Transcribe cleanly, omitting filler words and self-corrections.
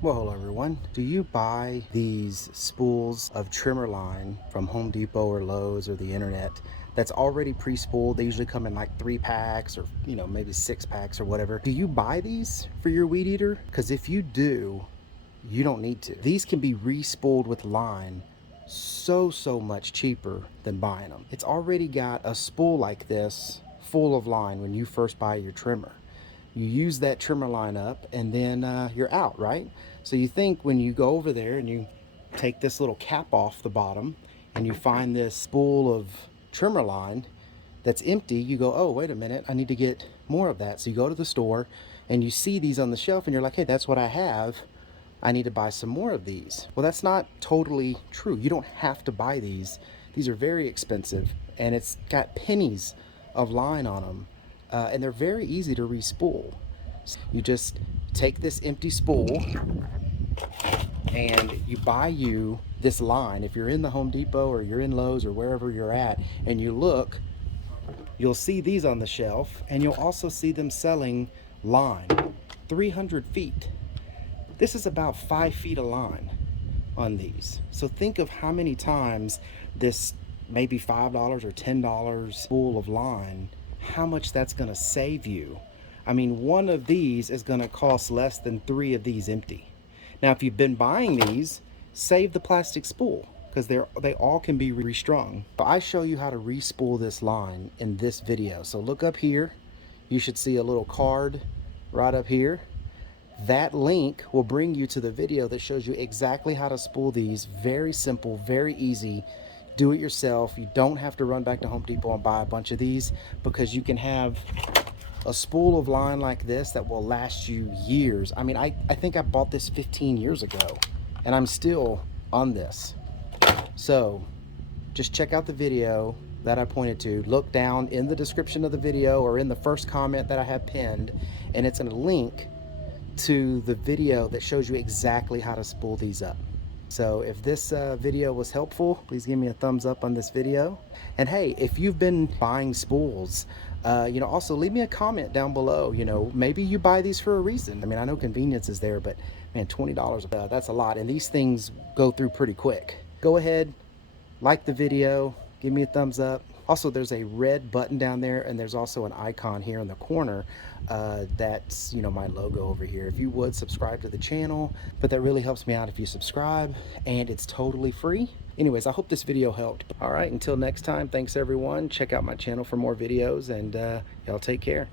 Well, hello everyone. Do you buy these spools of trimmer line from Home Depot or Lowe's or the internet that's already pre-spooled? They usually come in like 3 packs or maybe 6 packs or whatever. Do you buy these for your weed eater? Because if you do, you don't need to. These can be re-spooled with line so much cheaper than buying them. It's already got a spool like this full of line when you first buy your trimmer. You use that trimmer line up and then you're out, right? So you think when you go over there and you take this little cap off the bottom and you find this spool of trimmer line that's empty, you go, oh, wait a minute, I need to get more of that. So you go to the store and you see these on the shelf and you're like, hey, that's what I have. I need to buy some more of these. Well, that's not totally true. You don't have to buy these. These are very expensive and it's got pennies of line on them. And they're very easy to re-spool. You just take this empty spool and you buy you this line. If you're in the Home Depot or you're in Lowe's or wherever you're at and you look, you'll see these on the shelf and you'll also see them selling line 300 feet. This is about 5 feet of line on these. So think of how many times this maybe $5 or $10 spool of line, how much that's going to save you. I mean, one of these is going to cost less than 3 of these empty. Now, if you've been buying these, save the plastic spool because they all can be restrung. So I show you how to re-spool this line in this video. So look up here. You should see a little card right up here. That link will bring you to the video that shows you exactly how to spool these. Very simple, very easy. Do it yourself. You don't have to run back to Home Depot and buy a bunch of these because you can have a spool of line like this that will last you years. I mean, I think I bought this 15 years ago and I'm still on this. So just check out the video that I pointed to. Look down in the description of the video or in the first comment that I have pinned, and it's going to link to the video that shows you exactly how to spool these up. So if this video was helpful, please give me a thumbs up on this video. And hey, if you've been buying spools, also leave me a comment down below. Maybe you buy these for a reason. I mean, I know convenience is there, but man, $20, that's a lot. And these things go through pretty quick. Go ahead, like the video, give me a thumbs up. Also, there's a red button down there, and there's also an icon here in the corner that's, my logo over here. If you would subscribe to the channel, but that really helps me out if you subscribe, and it's totally free. Anyways, I hope this video helped. All right, until next time, thanks everyone. Check out my channel for more videos, and y'all take care.